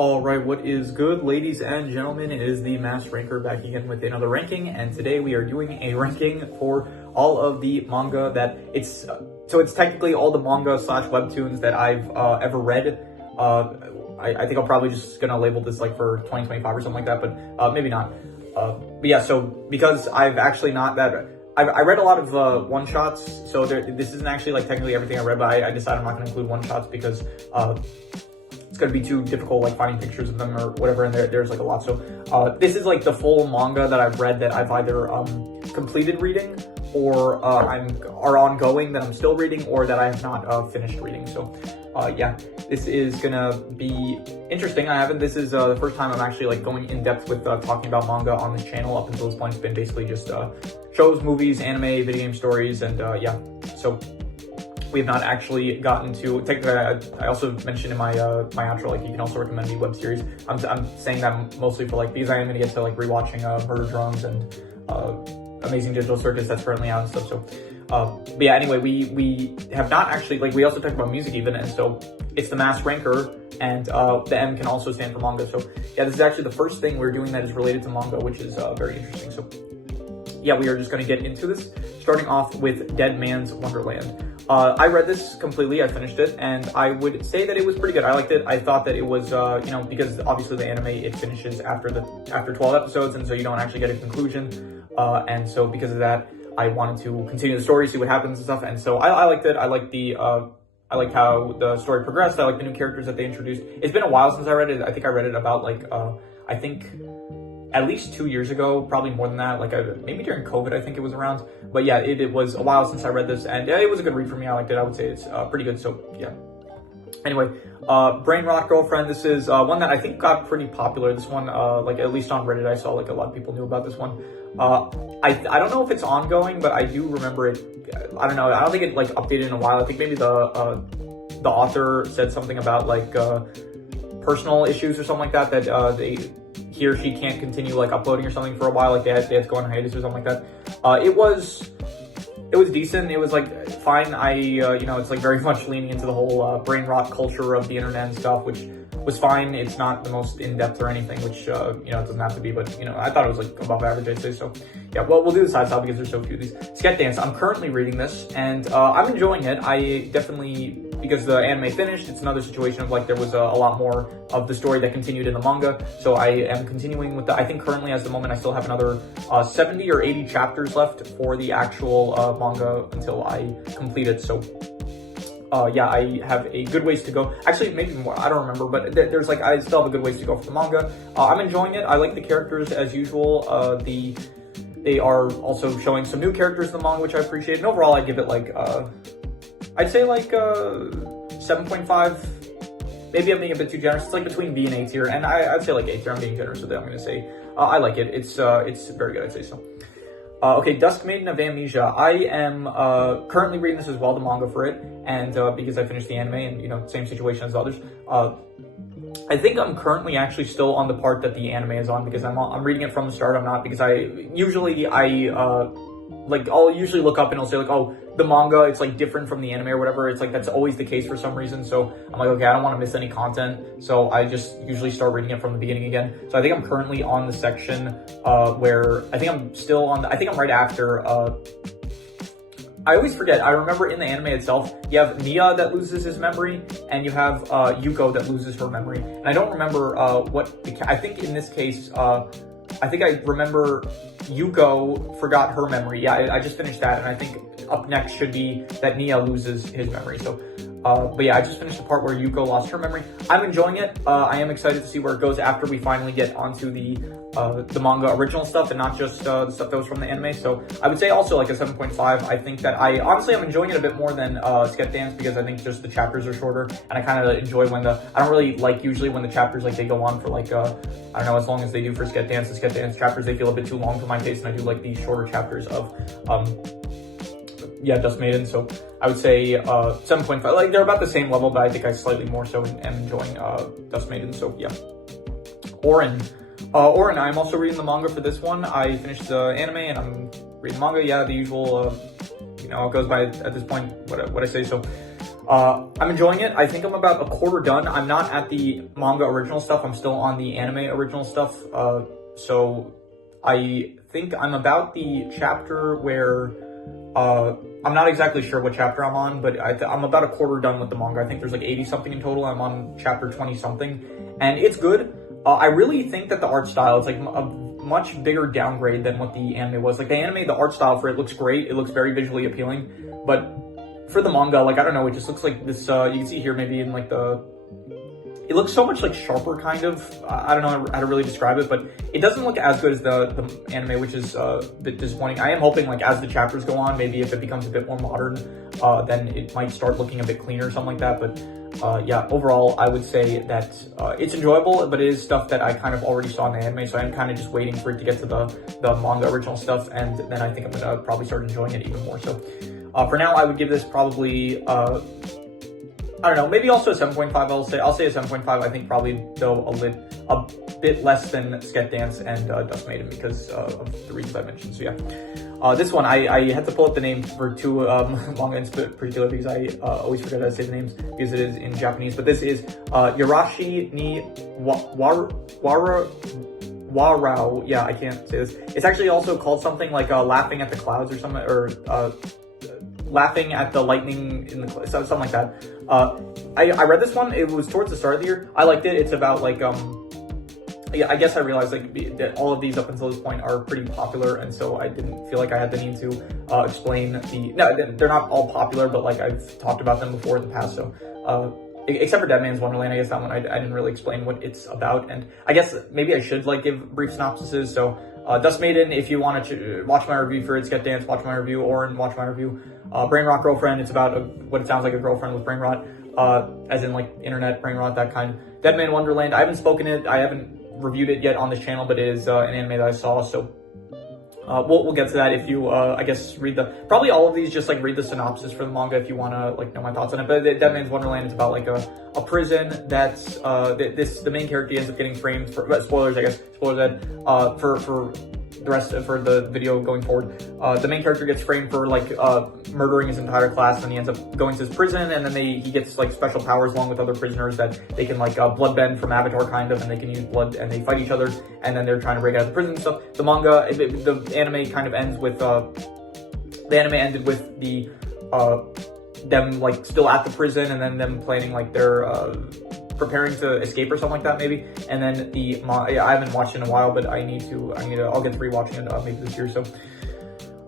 Alright, what is good, ladies and gentlemen? It is the Mass Ranker back again with another ranking, and today we are doing a ranking for all of the manga that it's technically all the manga slash webtoons that I've ever read. I think I'm probably just gonna label this like for 2025 or something like that, but maybe not. But yeah, so because I've actually not that... I read a lot of one-shots, so this isn't actually like technically everything I read, but I decided I'm not going to include one-shots because it's going to be too difficult, like finding pictures of them or whatever, and there's like a lot. So this is like the full manga that I've read that I've either completed reading or are ongoing that I'm still reading, or that I have not finished reading. So yeah, this is gonna be interesting. This is the first time I'm actually like going in depth with talking about manga on this channel. Up until this point, it's been basically just shows, movies, anime, video game stories, and yeah. So we have not actually gotten to, technically, I also mentioned in my my outro, like you can also recommend me web series. I'm saying that mostly for like, because I am gonna get to like rewatching Murder Drums and Amazing Digital Circus that's currently out and stuff. So but yeah, anyway, we have not actually, like, we also talked about music even, and so it's the Mass Ranker, and the M can also stand for manga. So yeah, this is actually the first thing we're doing that is related to manga, which is very interesting. So yeah, we are just going to get into this, starting off with Dead Man's Wonderland. I read this completely, I finished it, and I would say that it was pretty good. I liked it. I thought that it was, you know, because obviously the anime, it finishes after 12 episodes, and so you don't actually get a conclusion. And so because of that, I wanted to continue the story, see what happens and stuff. And so I liked it. I liked I liked how the story progressed. I liked the new characters that they introduced. It's been a while since I read it. I think I read it about like, I think at least 2 years ago, probably more than that. Like maybe during COVID, I think it was around. But yeah, it was a while since I read this, and it was a good read for me. I liked it. I would say it's pretty good. So yeah. Anyway, Brain Rot Girlfriend. This is one that I think got pretty popular. This one, like at least on Reddit, I saw like a lot of people knew about this one. I don't know if it's ongoing, but I do remember it. I don't know. I don't think it like updated in a while. I think maybe the author said something about like personal issues or something like that, that he or she can't continue like uploading or something for a while. Like they had to go on hiatus or something like that. It was decent. It was like fine. You know, it's like very much leaning into the whole brain rot culture of the internet and stuff, which was fine. It's not the most in-depth or anything, which, you know, it doesn't have to be, but, you know, I thought it was like above average, I'd say. So yeah, well, we'll do the side style because there's so few of these. Sket Dance, I'm currently reading this, and I'm enjoying it. I definitely, because the anime finished, it's another situation of like there was a lot more of the story that continued in the manga. So I am continuing with I think currently as the moment I still have another 70 or 80 chapters left for the actual manga until I complete it. So yeah, I have a good ways to go. Actually, maybe more. I don't remember, but there's like, I still have a good ways to go for the manga. I'm enjoying it. I like the characters as usual. They are also showing some new characters in the manga, which I appreciate. And overall, I give it like, I'd say like 7.5. Maybe I'm being a bit too generous. It's like between B and A tier, and I'd say like A tier. I'm being generous with it. I'm going to say I like it. It's very good. I'd say so. Okay, Dusk Maiden of Amnesia. I am currently reading this as well, the manga for it, and because I finished the anime, and you know, same situation as others. I think I'm currently actually still on the part that the anime is on, because I'm reading it from the start. I'm not, because I'll usually look up and it'll say like, oh, the manga, it's like different from the anime or whatever. It's like, that's always the case for some reason. So I'm like, okay, I don't want to miss any content. So I just usually start reading it from the beginning again. So I think I'm currently on the section where I think I'm still on I think I'm right after, I always forget. I remember in the anime itself, you have Nia that loses his memory, and you have Yuko that loses her memory. And I don't remember I think in this case, I think I remember Yuko forgot her memory. Yeah, I just finished that, and I think up next should be that Nia loses his memory. So, but yeah, I just finished the part where Yuko lost her memory. I'm enjoying it. I am excited to see where it goes after we finally get onto the manga original stuff and not just the stuff that was from the anime. So I would say also like a 7.5. I think that honestly I'm enjoying it a bit more than Sket Dance, because I think just the chapters are shorter, and I kind of enjoy when I don't really like usually when the chapters like they go on for like I don't know, as long as they do for Sket Dance. The Sket Dance chapters, they feel a bit too long for my taste, and I do like the shorter chapters of yeah, Dusk Maiden. So I would say 7.5. Like they're about the same level, but I think I slightly more so am enjoying Dusk Maiden. So yeah. Orin, I'm also reading the manga for this one. I finished the anime and I'm reading manga. Yeah, the usual, you know, it goes by at this point what I say. So I'm enjoying it. I think I'm about a quarter done. I'm not at the manga original stuff. I'm still on the anime original stuff. So I think I'm about the chapter where, I'm not exactly sure what chapter I'm on, but I'm about a quarter done with the manga. I think there's like 80 something in total. I'm on chapter 20 something, and it's good. I really think that the art style, it's like a much bigger downgrade than what the anime was. Like the anime, the art style for it looks great. It looks very visually appealing, but for the manga, like, I don't know, it just looks like this, you can see here maybe in like it looks so much like sharper, kind of. I don't know how to really describe it, but it doesn't look as good as the anime, which is a bit disappointing. I am hoping, like, as the chapters go on, maybe if it becomes a bit more modern, then it might start looking a bit cleaner or something like that. But yeah, overall, I would say that it's enjoyable, but it is stuff that I kind of already saw in the anime, so I'm kind of just waiting for it to get to the manga original stuff, and then I think I'm gonna probably start enjoying it even more. So for now, I would give this probably, I don't know, maybe also a 7.5. I'll say a 7.5. I think probably though a bit less than Sketch Dance and Dust Maiden because of the reasons I mentioned. So yeah, this one I had to pull up the name for two manga in particular because I always forget how to say the names because it is in Japanese. But this is Yarashi ni Warao. Yeah, I can't say this. It's actually also called something like Laughing at the Clouds or something, or Laughing at the Lightning in the something like that. I read this one. It was towards the start of the year. I liked it. It's about like yeah, I guess I realized like that all of these up until this point are pretty popular, and so I didn't feel like I had the need to explain no, they're not all popular, but like I've talked about them before in the past. So except for Dead Man's Wonderland, I guess that one I didn't really explain what it's about, and I guess maybe I should like give brief synopsises. So Dust Maiden, if you want to watch my review for it, Sketch Dance, watch my review, Orin, watch my review. Brain Rot Girlfriend, it's about what it sounds like a girlfriend with brain rot, as in like internet brain rot, that kind. Dead Man Wonderland, I haven't reviewed it yet on this channel, but it is an anime that I saw, so we'll get to that if you, I guess, probably all of these, just like read the synopsis for the manga if you want to like know my thoughts on it. But Dead Man's Wonderland is about like a prison that's, the main character ends up getting framed for, spoilers, I guess, spoilers for the rest for the video going forward. The main character gets framed for like murdering his entire class, and he ends up going to his prison, and then he gets like special powers along with other prisoners that they can like bloodbend from Avatar kind of, and they can use blood and they fight each other, and then they're trying to break out of the prison and stuff. The manga, the anime kind of ends with the anime ended with them like still at the prison, and then them planning like their preparing to escape or something like that maybe. And then I haven't watched it in a while, but I'll get to rewatching it maybe this year. So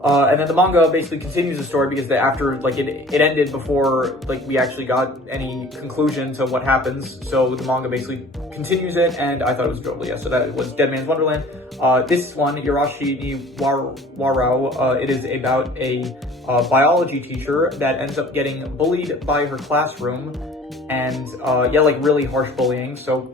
and then the manga basically continues the story because after like it ended before like we actually got any conclusion to what happens. So the manga basically continues it, and I thought it was enjoyable. Yeah, so that was Dead Man's Wonderland. This one, Yarashi ni Warao, it is about a biology teacher that ends up getting bullied by her classroom, and yeah, like really harsh bullying. So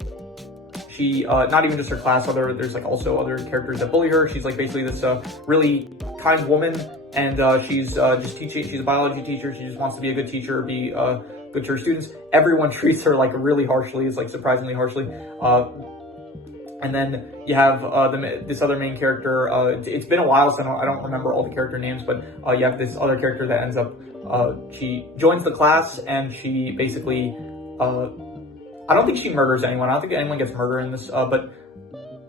she, not even just her class, there's like also other characters that bully her. She's like basically this really kind woman, and she's just teaching. She's a biology teacher. She just wants to be a good teacher, be good to her students. Everyone treats her like really harshly. It's like surprisingly harshly. And then you have this other main character. It's been a while, so I don't remember all the character names, but you have this other character that ends up, she joins the class, and she basically, I don't think she murders anyone. I don't think anyone gets murdered in this, but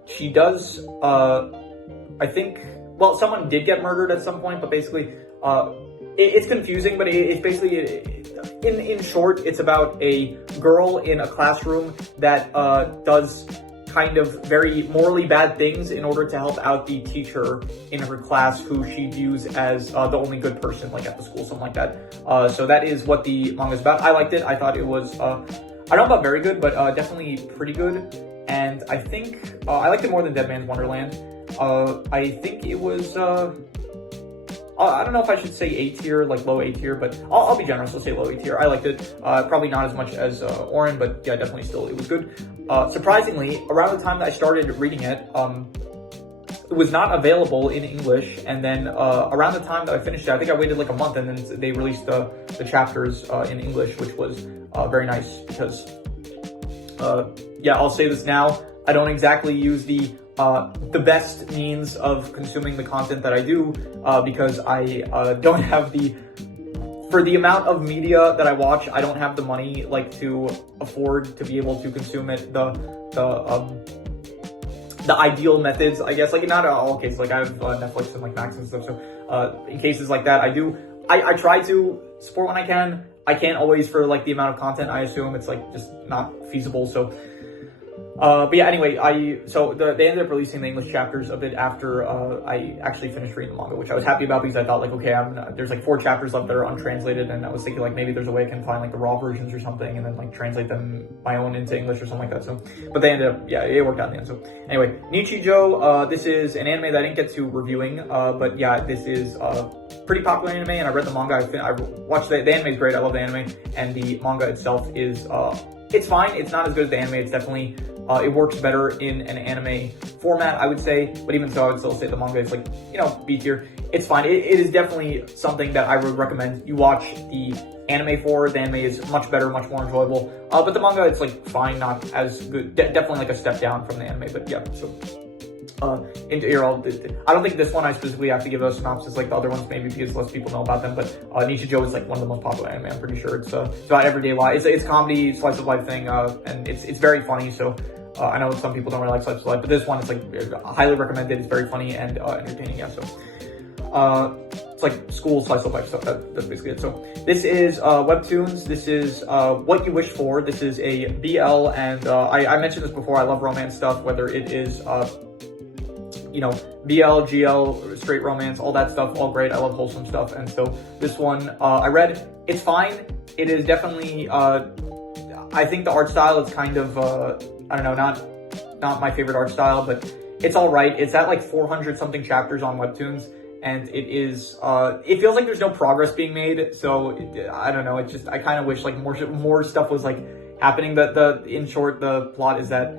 she does, I think, well, someone did get murdered at some point, but basically, it's confusing, but it's basically, in short, it's about a girl in a classroom that does kind of very morally bad things in order to help out the teacher in her class, who she views as the only good person, like at the school, something like that. So that is what the manga is about. I liked it. I thought it was, I don't know about very good, but definitely pretty good. And I think I liked it more than Dead Man's Wonderland. I think it was, I don't know if I should say A tier, like low A tier, but I'll be generous, I'll say low A tier. I liked it. Probably not as much as Orin, but yeah, definitely still, it was good. Surprisingly, around the time that I started reading it, it was not available in English, and then around the time that I finished it, I think I waited like a month, and then they released the chapters in English, which was very nice, because, yeah, I'll say this now, I don't exactly use the best means of consuming the content that I do, because I don't have the for the amount of media that I watch, I don't have the money like to afford to be able to consume it the ideal methods, I guess. Like, not in all cases, like I have Netflix and like Max and stuff, so in cases like that, I try to support when I can. I can't always for like the amount of content. I assume it's like just not feasible, so but yeah, anyway, they ended up releasing the English chapters of it after I actually finished reading the manga, which I was happy about because I thought like, okay, there's like 4 chapters left that are untranslated, and I was thinking like maybe there's a way I can find like the raw versions or something and then like translate them my own into English or something like that. So, but they ended up, yeah, it worked out in the end. So anyway, Nichijou, this is an anime that I didn't get to reviewing, but yeah, this is pretty popular anime, and I read the manga. I watched the anime is great. I love the anime, and the manga itself is it's fine. It's not as good as the anime. It's definitely it works better in an anime format, I would say. But even so, I would still say the manga is like, you know, B tier. It's fine. It is definitely something that I would recommend you watch the anime for. The anime is much better, much more enjoyable. But the manga, it's like fine, not as good. Definitely like a step down from the anime. But yeah, so. Into here, I don't think this one I specifically have to give a synopsis like the other ones, maybe because less people know about them, but Nichijou is like one of the most popular anime, I'm pretty sure. It's about everyday life. It's comedy, slice of life thing, and it's very funny, so I know some people don't really like slice of life, but this one is like highly recommended. It's very funny and entertaining, yeah, so it's like school slice of life stuff. That's basically it. So this is Webtoons. This is What You Wish For. This is a BL, and I mentioned this before. I love romance stuff, whether it is you know, BL, GL, straight romance, all that stuff, all great. I love wholesome stuff. And so this one, I read, it's fine. It is definitely, I think the art style is kind of, I don't know, not my favorite art style, but it's all right. It's at like 400 something chapters on Webtoons, and it is, it feels like there's no progress being made. So I don't know. It's just, I kind of wish like more stuff was like happening. In short, the plot is that,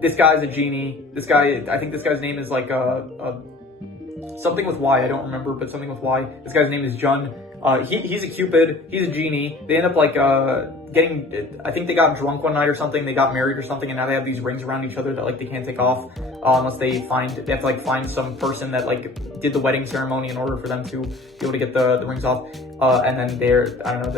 this guy's a genie. This guy, I think this guy's name is like something with Y. I don't remember, but something with Y. This guy's name is Jun. He's a Cupid. He's a genie. They end up like getting. I think they got drunk one night or something. They got married or something, and now they have these rings around each other that like they can't take off unless they have to like find some person that like did the wedding ceremony in order for them to be able to get the rings off. And then I don't know.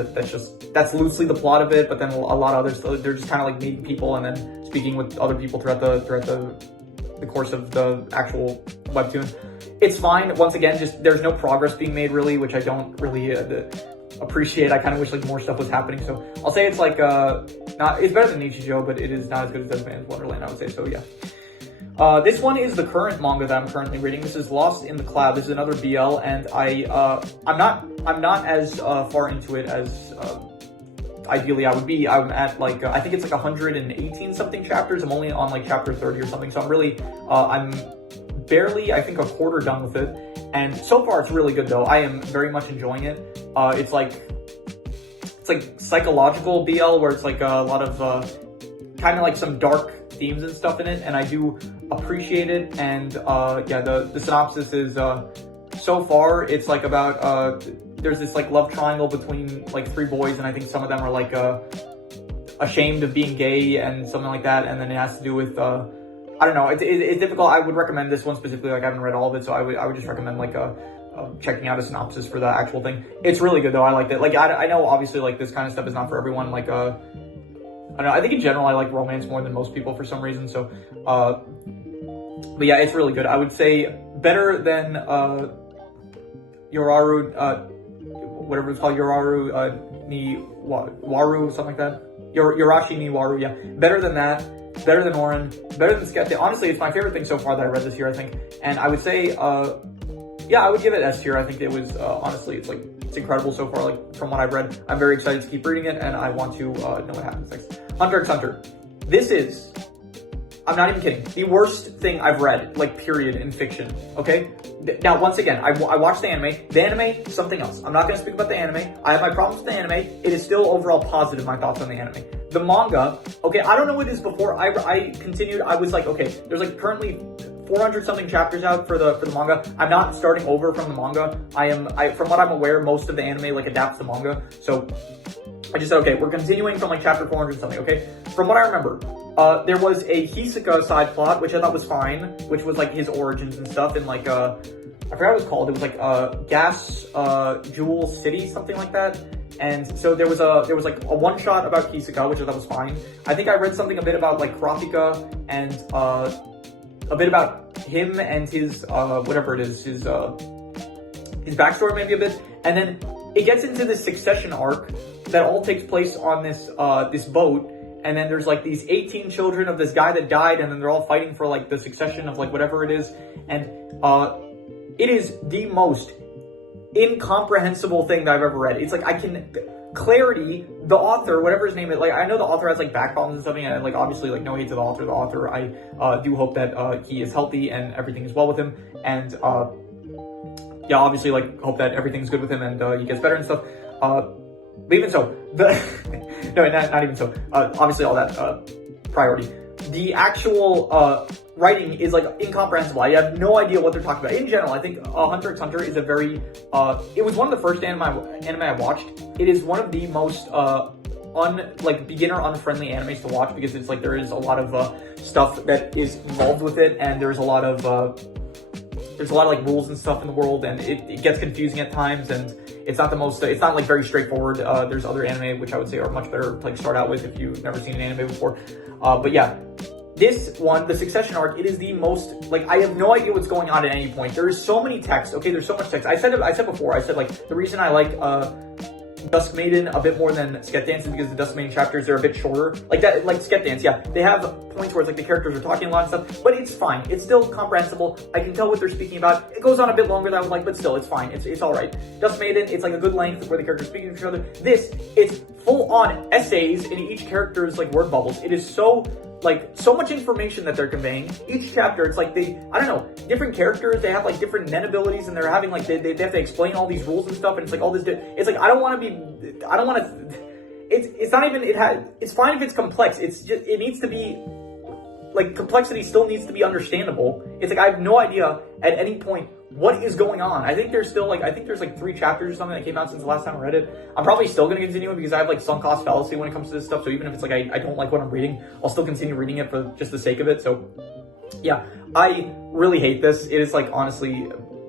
That's loosely the plot of it. But then a lot of others, they're just kind of like meeting people and then speaking with other people throughout the course of the actual webtoon. It's fine. Once again, just there's no progress being made really, which I don't really appreciate. I kind of wish like more stuff was happening. So I'll say it's like it's better than Nichijou, but it is not as good as Dead Man's Wonderland, I would say. So yeah. This one is the current manga that I'm currently reading. This is Lost in the Cloud. This is another BL, and I'm not as far into it as ideally I would be. I'm at like I think it's like 118 something chapters. I'm only on like chapter 30 or something, so I'm really I'm barely, I think, a quarter done with it, and so far it's really good though. I am very much enjoying it. It's like psychological BL where it's like a lot of kind of like some dark themes and stuff in it, and I do appreciate it. And yeah, the synopsis is so far it's like about there's this like love triangle between like 3 boys, and I think some of them are like ashamed of being gay and something like that, and then it has to do with I don't know, it's difficult. I would recommend this one specifically. Like I haven't read all of it, so I would just recommend like checking out a synopsis for the actual thing. It's really good though. I liked it. Like I know obviously like this kind of stuff is not for everyone. Like I don't know. I think in general I like romance more than most people for some reason. So but yeah, it's really good. I would say better than Yoraru whatever it's called, Yoraru ni Waru, something like that. Yorashi ni Waru. Yeah, better than that. Better than Oren, better than Skete. Honestly, it's my favorite thing so far that I read this year, I think. And I would say, yeah, I would give it S tier. I think it was, honestly, it's incredible so far, like, from what I've read. I'm very excited to keep reading it, and I want to know what happens next. Hunter x Hunter. This is, I'm not even kidding, the worst thing I've read, like, period, in fiction, okay? Now, once again, I watched the anime. The anime, something else. I'm not going to speak about the anime. I have my problems with the anime. It is still overall positive, my thoughts on the anime. The manga, okay, I don't know what it is before. I continued, I was like, okay, there's like currently 400 something chapters out for the manga. I'm not starting over from the manga. From what I'm aware, most of the anime like adapts the manga. So I just said, okay, we're continuing from like chapter 400 something, okay? From what I remember, there was a Hisoka side plot, which I thought was fine, which was like his origins and stuff, and like, I forgot what it was called. It was like Gas Jewel City, something like that. And so there was like a one shot about Kisaka, which I thought was fine. I think I read something a bit about like Kurapika and a bit about him and his whatever it is, his backstory maybe a bit. And then it gets into this succession arc that all takes place on this this boat. And then there's like these 18 children of this guy that died, and then they're all fighting for like the succession of like whatever it is. And it is the most incomprehensible thing that I've ever read. It's like Clarity, the author, whatever his name is, like I know the author has like back problems and stuff, and like obviously like no hate to the author. The author, I do hope that he is healthy and everything is well with him, and yeah, obviously like hope that everything's good with him and he gets better and stuff. But even so, no, not even so. Obviously all that priority. The actual writing is like incomprehensible. I have no idea what they're talking about. In general, I think Hunter x Hunter is a very it was one of the first anime I watched. It is one of the most beginner unfriendly animes to watch, because it's like there is a lot of stuff that is involved with it, and there's a lot of like rules and stuff in the world, and it gets confusing at times, and it's not the most it's not like very straightforward. There's other anime which I would say are much better to like start out with if you've never seen an anime before. But yeah, this one, the Succession arc, it is the most, like, I have no idea what's going on at any point. There is so many texts. Okay, there's so much text. I said before, like, the reason I like Dusk Maiden a bit more than Sket Dance is because the Dusk Maiden chapters are a bit shorter. Like that, like Sket Dance, yeah, they have points where it's like the characters are talking a lot and stuff, but it's fine. It's still comprehensible. I can tell what they're speaking about. It goes on a bit longer than I would like, but still, it's fine. It's all right. Dusk Maiden, it's like a good length where the characters speaking to each other. This, it's full on essays in each character's like word bubbles. It is so much information that they're conveying. Each chapter, it's like I don't know, different characters, they have like different Nen abilities, and they're having like, they have to explain all these rules and stuff, and it's like all this, it's like, it's fine if it's complex. It's just, it needs to be, like, complexity still needs to be understandable. It's like, I have no idea at any point what is going on. I think there's 3 chapters or something that came out since the last time I read it. I'm probably still going to continue it because I have like sunk cost fallacy when it comes to this stuff. So even if it's like I don't like what I'm reading, I'll still continue reading it for just the sake of it. So yeah, I really hate this. It is like, honestly,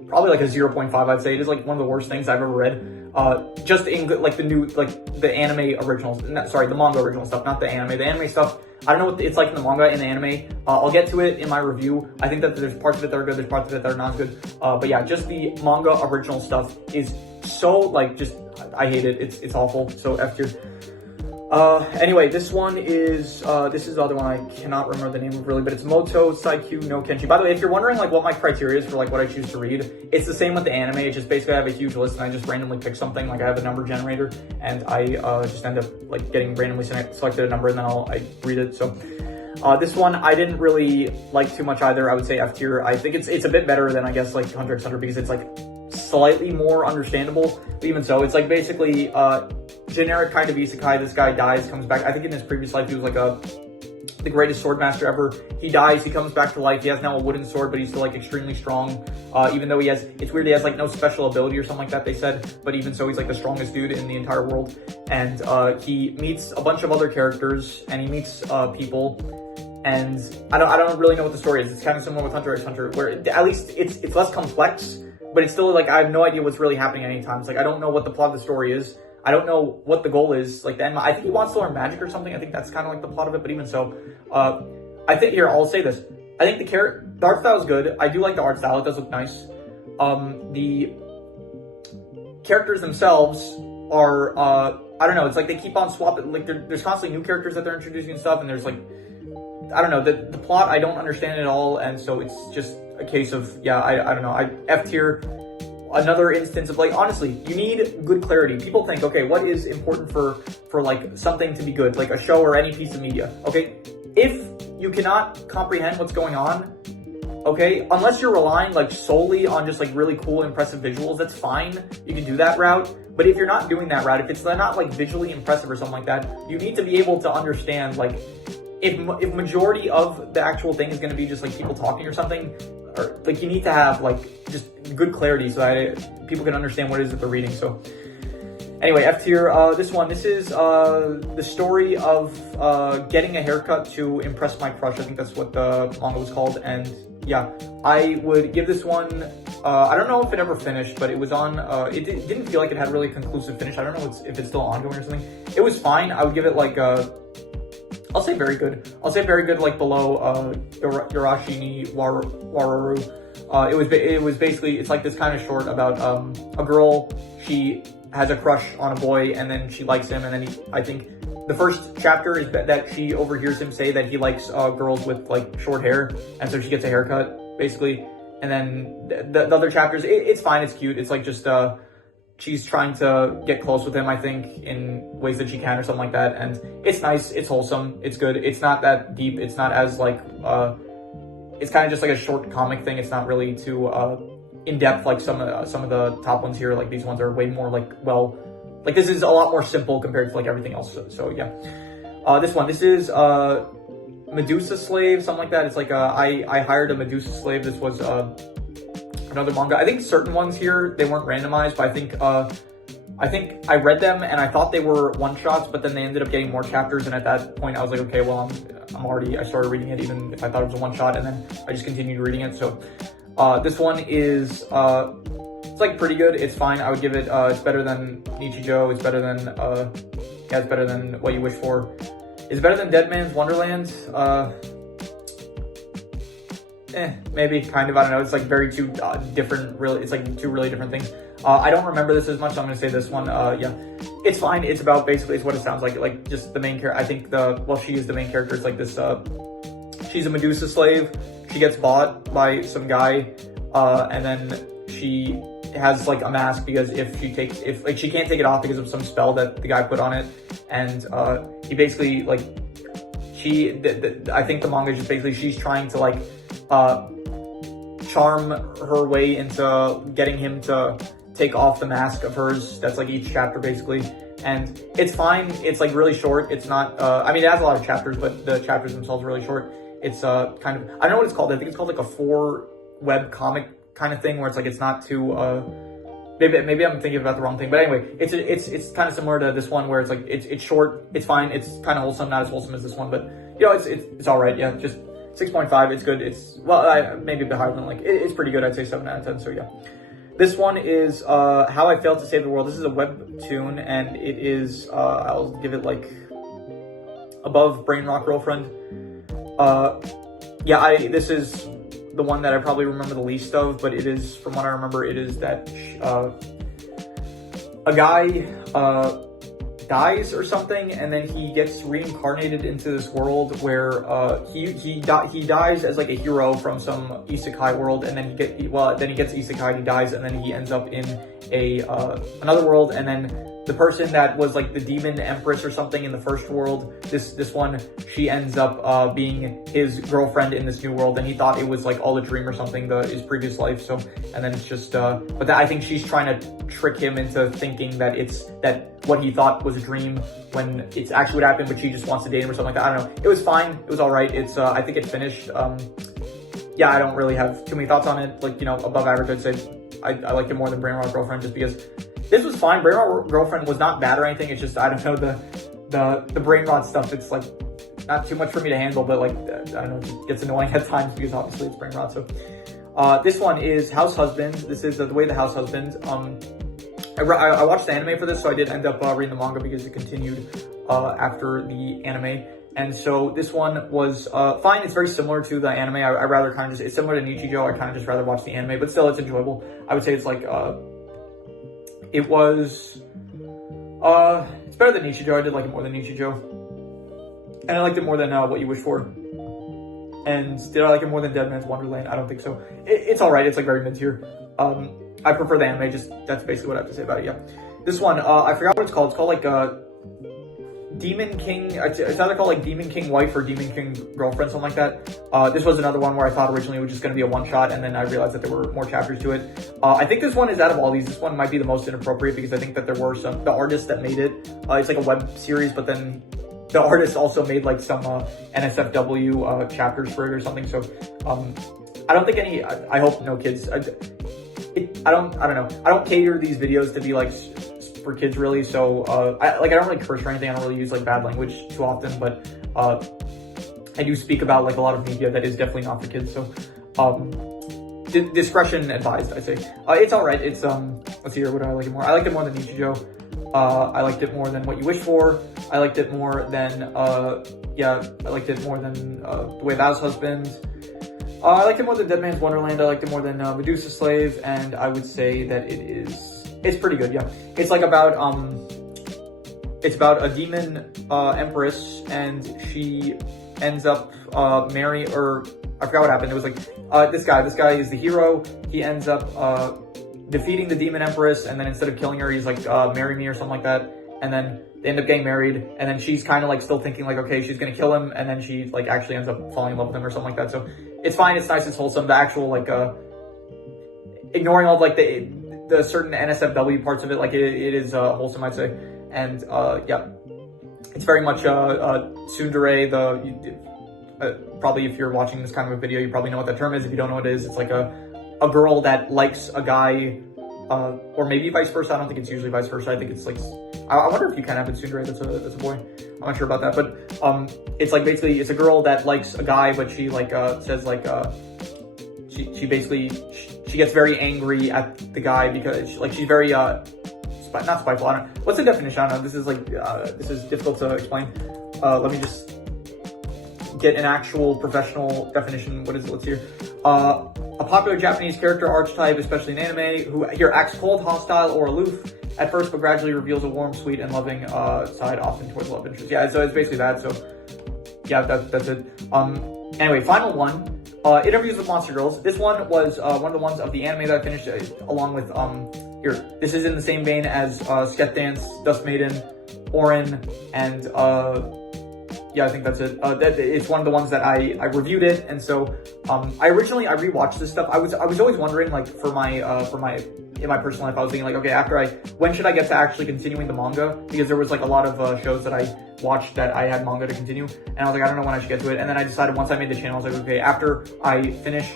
probably like a 0.5, I'd say. It is like one of the worst things I've ever read. Just in like the new, like the anime originals, sorry, the manga original stuff, not the anime. The anime stuff, I don't know what it's like in the manga and the anime. I'll get to it in my review. I think that there's parts of it that are good, there's parts of it that are not good. But yeah, just the manga original stuff is so like, I hate it. It's awful. So F tier. Anyway, this one is, this is the other one I cannot remember the name of really, but it's Moto Saikyu no Kenshi. By the way, if you're wondering like what my criteria is for like what I choose to read, it's the same with the anime. It's just basically I have a huge list and I just randomly pick something. Like I have a number generator and I just end up like getting randomly selected a number and then I read it. So this one I didn't really like too much either. I would say F tier. I think it's a bit better than I guess like Hunter x Hunter because it's like slightly more understandable. But even so, it's like basically generic kind of isekai. This guy dies, comes back. I think in his previous life he was like the greatest sword master ever. He dies, he comes back to life. He has now a wooden sword, but he's still like extremely strong. Even though it's weird, he has like no special ability or something like that, they said. But even so, he's like the strongest dude in the entire world. And he meets a bunch of other characters and he meets people. And I don't really know what the story is. It's kind of similar with Hunter x Hunter, where at least it's less complex, but it's still like I have no idea what's really happening at any time. It's like I don't know what the plot of the story is. I don't know what the goal is. Like then I think he wants to learn magic or something. I think that's kind of like the plot of it. But even so, I think here I'll say this. I think the art style is good. I do like the art style. It does look nice. The characters themselves are I don't know. It's like they keep on swapping. Like there's constantly new characters that they're introducing and stuff. And there's like I don't know, the plot I don't understand at all, and so it's just a case of I don't know. F tier. Another instance of like, honestly, you need good clarity. People think, okay, what is important for like something to be good, like a show or any piece of media? Okay, if you cannot comprehend what's going on, okay, unless you're relying like solely on just like really cool, impressive visuals, that's fine. You can do that route. But if you're not doing that route, if it's not like visually impressive or something like that, you need to be able to understand like if majority of the actual thing is going to be just like people talking or something, or like you need to have like just good clarity so that people can understand what it is that they're reading. So anyway, F tier. This is the story of getting a haircut to impress my crush. I think that's what the manga was called, and yeah, I would give this one, I don't know if it ever finished, but it was on, didn't feel like it had really a conclusive finish. I don't know if it's still ongoing or something. It was fine. I would give it like I'll say very good. I'll say very good, like below Yorashi ni Wararu. It was basically, it's like this kind of short about a girl. She has a crush on a boy, and then she likes him, and then I think the first chapter is that she overhears him say that he likes girls with like short hair, and so she gets a haircut basically. And then the other chapters, it's fine, it's cute. It's like just she's trying to get close with him, I think, in ways that she can or something like that. And it's nice, it's wholesome, it's good. It's not that deep. It's not as like, it's kind of just like a short comic thing. It's not really too in depth like some of the top ones here. Like these ones are way more like, well, like this is a lot more simple compared to like everything else. So yeah. This is Medusa Slave, something like that. It's like I hired a Medusa Slave. This was another manga. I think certain ones here, they weren't randomized, but I think I read them and I thought they were one-shots, but then they ended up getting more chapters, and at that point I was like, okay, well, I started reading it even if I thought it was a one-shot, and then I just continued reading it. So this one is it's like pretty good. It's fine. I would give it it's better than Nichijou. It's better than yeah, it's better than What You Wish For. It's better than Dead Man's Wonderland. Maybe, kind of, I don't know. It's like very two different, really, it's like two really different things. I don't remember this as much, so I'm gonna say this one, yeah. It's fine. It's about, basically, it's what it sounds like just the main character. I think she is the main character. It's like this, she's a Medusa slave. She gets bought by some guy, and then she has like a mask because if she can't take it off because of some spell that the guy put on it, and he basically like I think the manga is just basically she's trying to like charm her way into getting him to take off the mask of hers. That's like each chapter basically, and it's fine. It's like really short. It's not I mean, it has a lot of chapters, but the chapters themselves are really short. It's kind of, I don't know what it's called. I think it's called like a 4-web comic kind of thing, where it's like it's not too maybe I'm thinking about the wrong thing, but anyway, it's kind of similar to this one, where it's like it's short, it's fine, it's kind of wholesome, not as wholesome as this one, but you know, it's all right. Yeah, just 6.5. It's good. It's, well, maybe a bit higher than like it's pretty good. I'd say 7 out of 10. So yeah, this one is How I Failed to Save the World. This is a webtoon, and it is I'll give it like above Brain Rock Girlfriend. Yeah, this is the one that I probably remember the least of, but it is, from what I remember, it is that a guy dies or something, and then he gets reincarnated into this world where he dies as like a hero from some isekai world, and then he gets isekai, he dies, and then he ends up in another world, and then the person that was like the demon empress or something in the first world, this one, she ends up being his girlfriend in this new world, and he thought it was like all a dream or something, his previous life. So, and then it's just but I think she's trying to trick him into thinking that that what he thought was a dream when it's actually what happened, but she just wants to date him or something like that. I don't know. It was fine. It was all right. It's I think it finished. Yeah, I don't really have too many thoughts on it. Like, you know, above average, I'd say I liked it more than Brain Rock Girlfriend, just because this was fine. Brain Rot Girlfriend was not bad or anything. It's just, I don't know, the brain rot stuff, it's like not too much for me to handle, but like, I don't know, it just gets annoying at times because obviously it's brain rot. So this one is House Husband. This is The Way the House Husband. I watched the anime for this, so I did end up reading the manga because it continued after the anime. And so this one was fine. It's very similar to the anime. I rather kind of just, it's similar to Nichijou. I kind of just rather watch the anime, but still it's enjoyable. I would say it's like, it was, it's better than Nichijou. I did like it more than Nichijou. And I liked it more than What You Wish For. And did I like it more than Dead Man's Wonderland? I don't think so. It's alright. It's like very mid-tier. I prefer the anime. Just, that's basically what I have to say about it, yeah. This one, I forgot what it's called. It's called like, Demon King, it's either called like Demon King Wife or Demon King Girlfriend, something like that. This was another one where I thought originally it was just going to be a one-shot, and then I realized that there were more chapters to it. I think this one is, out of all these, this one might be the most inappropriate, because I think that there were the artists that made it, it's like a web series, but then the artist also made like some NSFW chapters for it or something. So I don't think I hope no kids, I don't know. I don't cater these videos to be like for kids really, so I don't really curse or anything. I don't really use like bad language too often, but I do speak about like a lot of media that is definitely not for kids. So discretion advised, I'd say. It's alright. It's, let's see here, what do I like it more? I liked it more than Nichijou. I liked it more than What You Wish For. I liked it more than, yeah, I liked it more than The Way Vows Husband. I liked it more than Dead Man's Wonderland. I liked it more than Medusa Slave, and I would say that it's pretty good, yeah. It's like about, it's about a demon empress, and she ends up or I forgot what happened. It was like, this guy is the hero. He ends up defeating the demon empress, and then instead of killing her, he's like, marry me or something like that. And then they end up getting married, and then she's kind of like still thinking like, okay, she's gonna kill him, and then she like actually ends up falling in love with him or something like that. So it's fine, it's nice, it's wholesome. The actual like ignoring all of, like the certain NSFW parts of it, like it is wholesome, I'd say. And yeah, it's very much tsundere. Probably if you're watching this kind of a video, you probably know what that term is. If you don't know what it is, it's like a girl that likes a guy, or maybe vice versa. I don't think it's usually vice versa. I think it's like, I wonder if you can have it tsundere that's a boy. I'm not sure about that, but it's like basically it's a girl that likes a guy, but she like says like she basically she gets very angry at the guy because she's very not spiteful. I don't know. What's the definition? I don't know. This is like this is difficult to explain. Let me just get an actual professional definition. What is it? Let's hear. A popular Japanese character archetype, especially in anime, who here acts cold, hostile, or aloof at first, but gradually reveals a warm, sweet, and loving side, often towards love interest. Yeah, so it's basically that. So yeah, that's it. Anyway, final one. Interviews with Monster Girls. This one was one of the ones of the anime that I finished, along with here. This is in the same vein as Sketh Dance, Dust Maiden, Orin, and yeah, I think that's it. It's one of the ones that I reviewed it, and so I rewatched this stuff. I was always wondering, like, in my personal life, I was thinking like, okay, when should I get to actually continuing the manga? Because there was like a lot of shows that I watched that I had manga to continue, and I was like, I don't know when I should get to it. And then I decided once I made the channel, I was like, okay, after I finish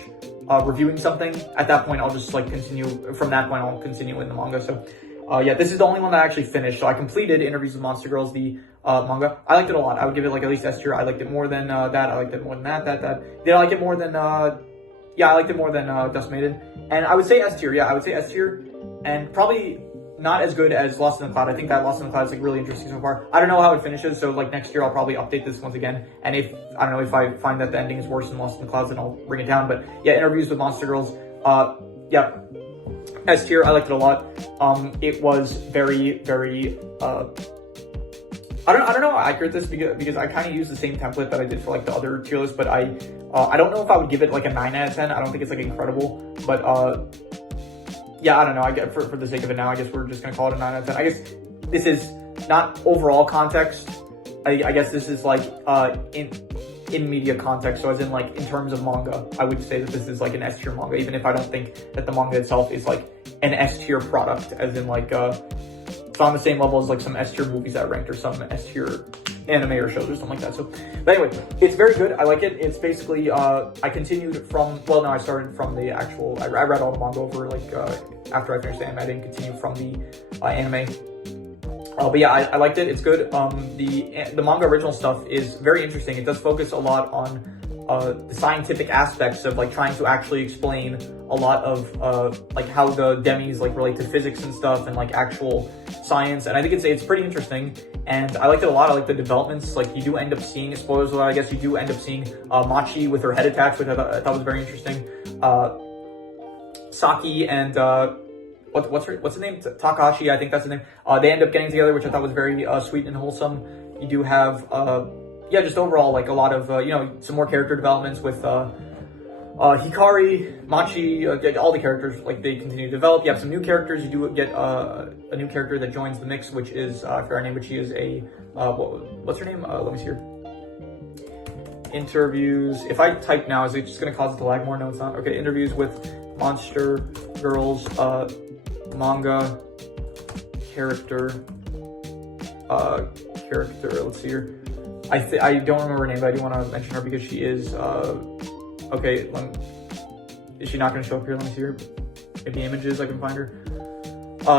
reviewing something, at that point I'll just like continue. From that point, I'll continue in the manga. So yeah, this is the only one that I actually finished. So I completed Interviews with Monster Girls, the manga. I liked it a lot. I would give it like at least S tier. I liked it more than that. I liked it more than that. Did I like it more than yeah, I liked it more than Dust Maiden. And I would say S tier. Yeah, I would say S tier. And probably not as good as Lost in the Cloud. I think that Lost in the Cloud is like really interesting so far. I don't know how it finishes, so like next year I'll probably update this once again. And if I don't know if I find that the ending is worse than Lost in the Clouds, then I'll bring it down. But yeah, Interviews with Monster Girls. Yeah, S tier. I liked it a lot. It was very, very. I don't know how accurate this because I kind of use the same template that I did for like the other tier list, but I don't know if I would give it like a 9 out of 10. I don't think it's like incredible, but yeah, I don't know. I get for the sake of it now, I guess we're just gonna call it a 9 out of 10. I guess this is not overall context. I guess this is like in media context. So as in like in terms of manga, I would say that this is like an S tier manga, even if I don't think that the manga itself is like an S tier product, as in like it's on the same level as like some S tier movies that ranked or some S tier anime or shows or something like that. So, but anyway, it's very good. I like it. It's basically I continued from, well, no, I started from the actual. I read all the manga over like after I finished the anime. I didn't continue from the anime. But yeah, I liked it. It's good. The manga original stuff is very interesting. It does focus a lot on the scientific aspects of like trying to actually explain a lot of like how the demis like relate to physics and stuff and like actual science. And I think it's pretty interesting. And I liked it a lot. I like the developments. Like you do end up seeing, spoilers a lot, I guess, you do end up seeing Machi with her head attached, which I thought was very interesting. Saki and what's her name? Takahashi, I think that's the name. They end up getting together, which I thought was very sweet and wholesome. You do have yeah, just overall like a lot of you know, some more character developments with Hikari, Machi, all the characters, like they continue to develop. You have some new characters. You do get a new character that joins the mix, which is I forgot her name, but she is a what's her name? Let me see here. Interviews. If I type now, is it just going to cause it to lag more? No, it's not. Okay, Interviews with Monster Girls manga character. Let's see here. I don't remember her name, but I do want to mention her because she is okay. Is she not going to show up here? Let me see her. Maybe images, I can find her.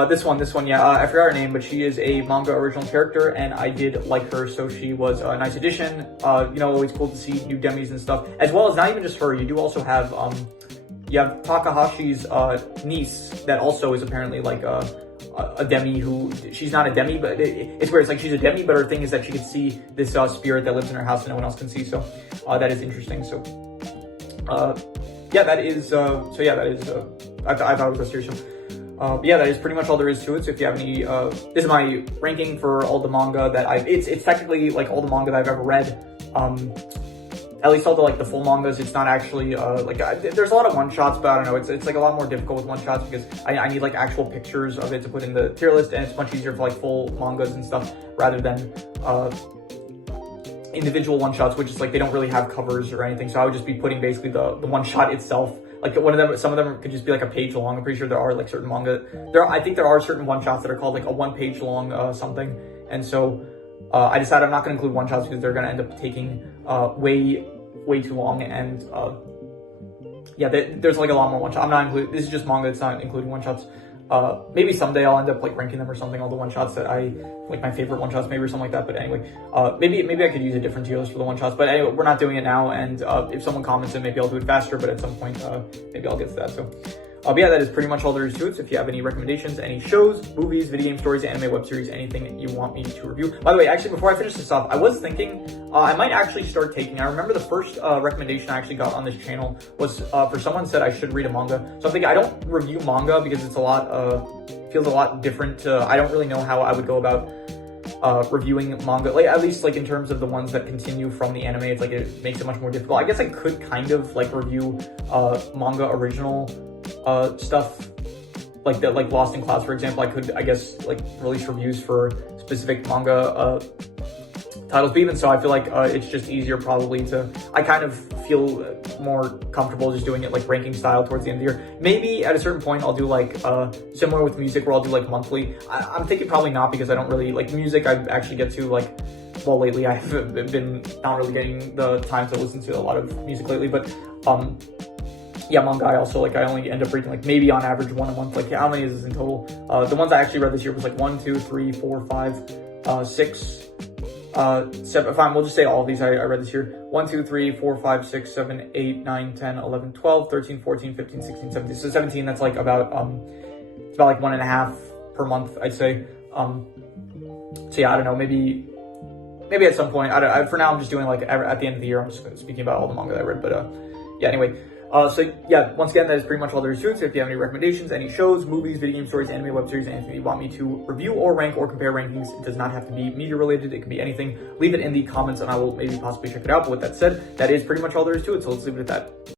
This one, yeah, I forgot her name, but she is a manga original character, and I did like her, so she was a nice addition. You know, always cool to see new demis and stuff, as well as not even just her, you do also have, you have Takahashi's, niece, that also is apparently, like, a demi who, she's not a demi, but it's weird, it's like she's a demi, but her thing is that she can see this, spirit that lives in her house and no one else can see, so, that is interesting, so, yeah, that is, I thought it was a serious show. But yeah, that is pretty much all there is to it. So if you have any, this is my ranking for all the manga that it's technically like all the manga that I've ever read. At least all the like the full mangas. It's not actually, there's a lot of one-shots, but I don't know, it's like a lot more difficult with one-shots because I need like actual pictures of it to put in the tier list, and it's much easier for like full mangas and stuff rather than, individual one-shots, which is like, they don't really have covers or anything. So I would just be putting basically the one-shot itself. Like one of them, some of them could just be like a page long. I'm pretty sure there are like certain manga. I think there are certain one-shots that are called like a one-page long something. And so I decided I'm not going to include one-shots because they're going to end up taking way too long. And yeah, there's like a lot more one-shots. I'm not including, this is just manga. It's not including one-shots. Maybe someday I'll end up like ranking them or something, all the one-shots that I, like my favorite one-shots maybe or something like that. But anyway, maybe I could use a different tier list for the one-shots. But anyway, we're not doing it now. And if someone comments it, maybe I'll do it faster. But at some point, maybe I'll get to that. So but yeah, that is pretty much all there is to it. So if you have any recommendations, any shows, movies, video game stories, anime, web series, anything you want me to review. By the way, actually, before I finish this off, I was thinking I might actually start taking, I remember the first recommendation I actually got on this channel was for someone said I should read a manga. So I'm thinking I don't review manga because it's a lot, feels a lot different. I don't really know how I would go about reviewing manga, like at least like in terms of the ones that continue from the anime. It's like it makes it much more difficult. I guess I could kind of like review manga original stuff like that, like Lost in Clouds, for example. I could, I guess, like release reviews for specific manga titles, but even so, I feel like it's just easier probably to, I kind of feel more comfortable just doing it like ranking style towards the end of the year. Maybe at a certain point I'll do like similar with music where I'll do like monthly. I'm thinking probably not, because I don't really like music. I actually get to like, well, lately I've been not really getting the time to listen to a lot of music lately, but yeah, manga, I also like, I only end up reading like maybe on average one a month. Like how many is this in total? The ones I actually read this year was like 1, 2, 3, 4, 5, 6, 7, fine, we'll just say all of these I read this year. 1, 2, 3, 4, 5, 6, 7, 8, 9, 10, 11, 12, 13, 14, 15, 16, 17. So 17, that's like about, it's about like 1.5 per month, I'd say. So yeah, I don't know, maybe at some point, for now I'm just doing like at the end of the year, I'm just speaking about all the manga that I read, but yeah, anyway. So yeah, once again, that is pretty much all there is to it. So if you have any recommendations, any shows, movies, video game stories, anime, web series, anything you want me to review or rank or compare rankings, it does not have to be media related. It can be anything. Leave it in the comments and I will maybe possibly check it out. But with that said, that is pretty much all there is to it. So let's leave it at that.